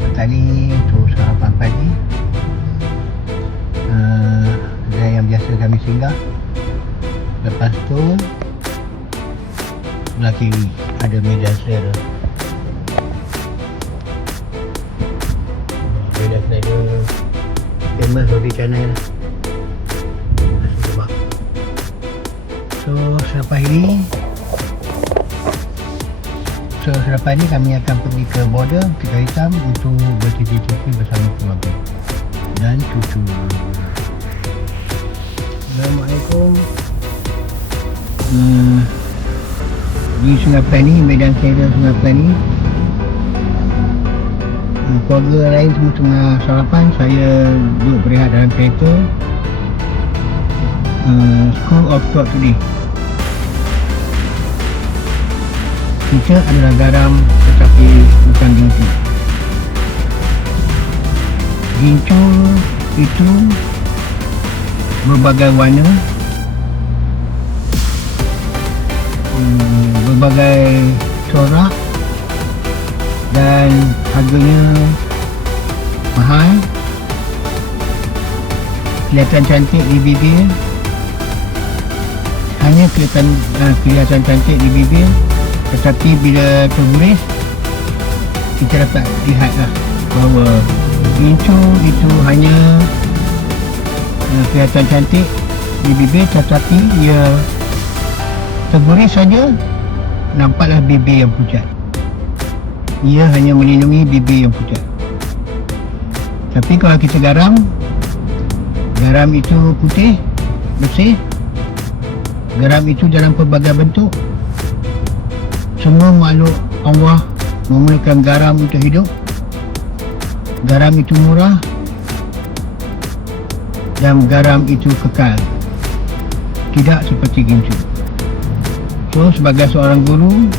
petani untuk sarapan pagi. Kedai yang biasa kami singgah. Lepas tu sebelah kiri ada meja selera. Meja selera famous roti canai. Nasi lemak. So selepas ini kami akan pergi ke border Tiga Hitam untuk bertipi-tipi bersama keluarga dan cucu. Assalamualaikum. Di Sungai Pelani, medan selera Sungai Pelani. Keluarga lain semua tengah sarapan. Saya duduk berehat dalam kereta. School of thought today. Kita adalah garam tetapi bukan gincu. Gincu itu berbagai warna, berbagai corak dan harganya mahal. Kelihatan cantik di bibir, hanya kelihatan cantik di bibir, tetapi bila terburis kita dapat lihatlah bahawa gincu itu hanya kelihatan cantik di bibir, tetapi ia terburis saja nampaklah bibir yang pucat. Ia hanya melindungi bibir yang pucat. Tapi kalau kita garam itu putih, bersih. Garam itu dalam pelbagai bentuk. Semua makhluk Allah memerlukan garam untuk hidup. Garam itu murah dan garam itu kekal, tidak seperti gincu. So sebagai seorang guru,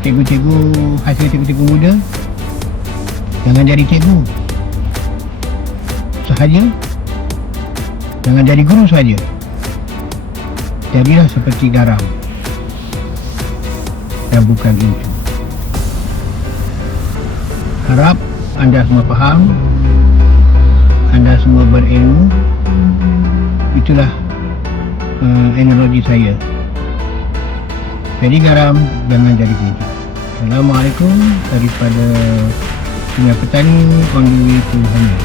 hasil cikgu-cikgu muda, jangan jadi cikgu sahaja, jangan jadi guru sahaja, jadilah seperti garam dan bukan gincu. Harap anda semua faham, anda semua berilmu. Itulah analogi saya. Jadi garam, jangan jadi gincu. Assalamualaikum daripada Sungai Petani on the way to Hanya.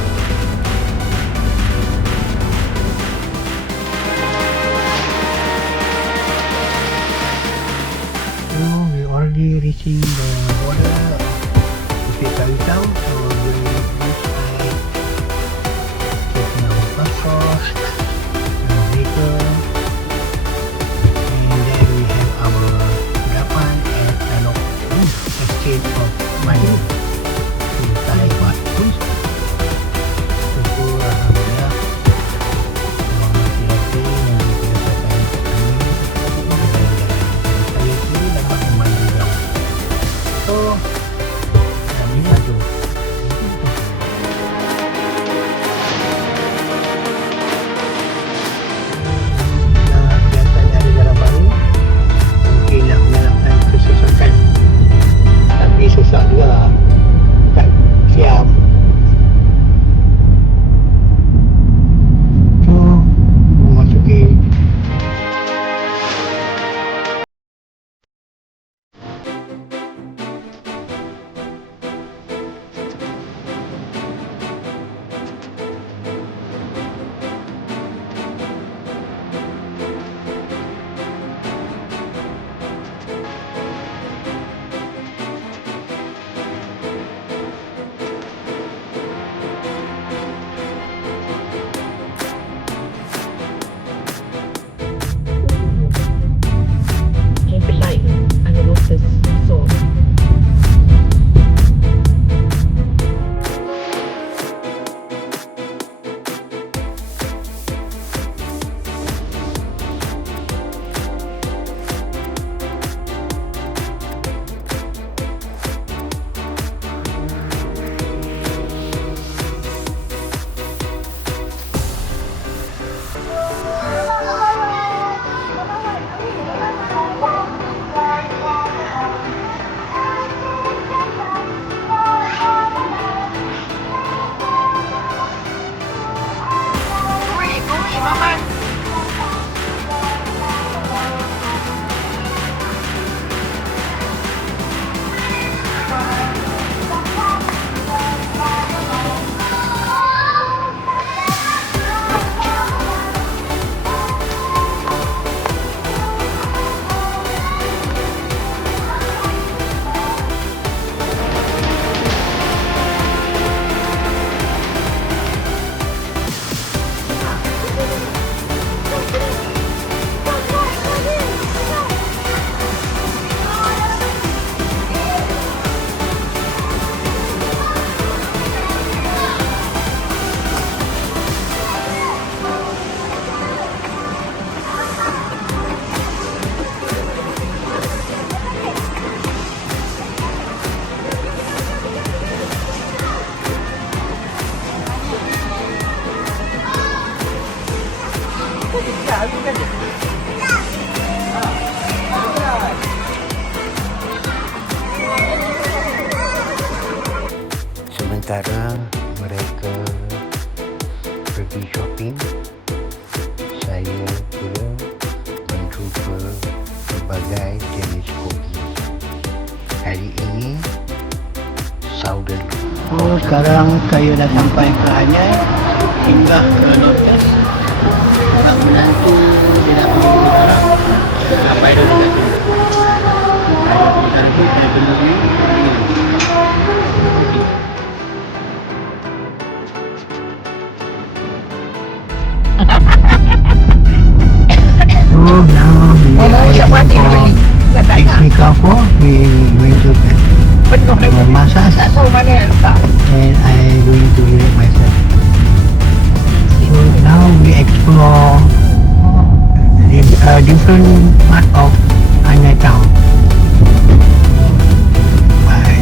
We already reaching the border of Tiga Hitam. So during this time, taking our passport, vehicle, and then we have our kudapan at Tanok exchange of money to Thai baht. Syukur alhamdulillah. Selamat hati yang didapatkan kami. Saya sendiri dapat memandu jauh. Sementara mereka pergi shopping, saya pula mencuba berbagai jenis kopi. Hari ini Southern. Sekarang saya dah sampai ke Anyai, singgah ke Lotus. Orang menantu dia nak pergi ke sekarang. Sampai dah dekat sini. Saya pergi sana tu, saya beli. So now we are for Singapore. We going to massage and I going to relax myself. So now we explore different part of Anyai town. Bye.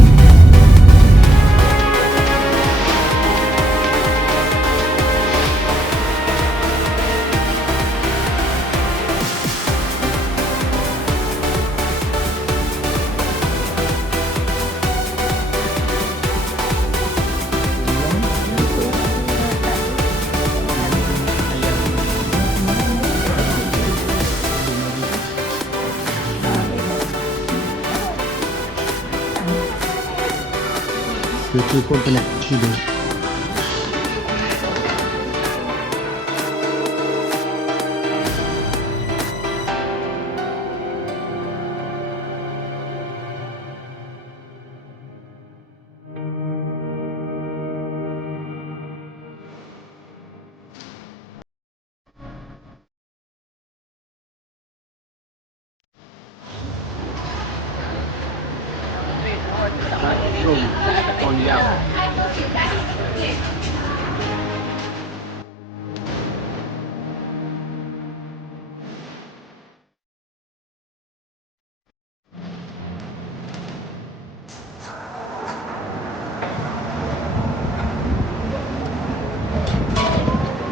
Cucu pun penat tidur.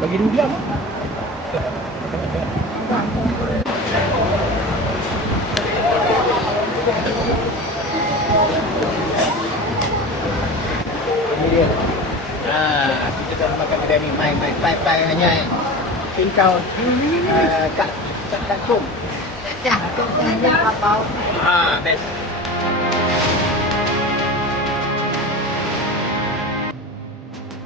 Bagi dulu apa? Ini dia. Kita dah makan kedai ni. Mai Anyai. Tingkau kat kum. Ya, kat kum ni apa? Best.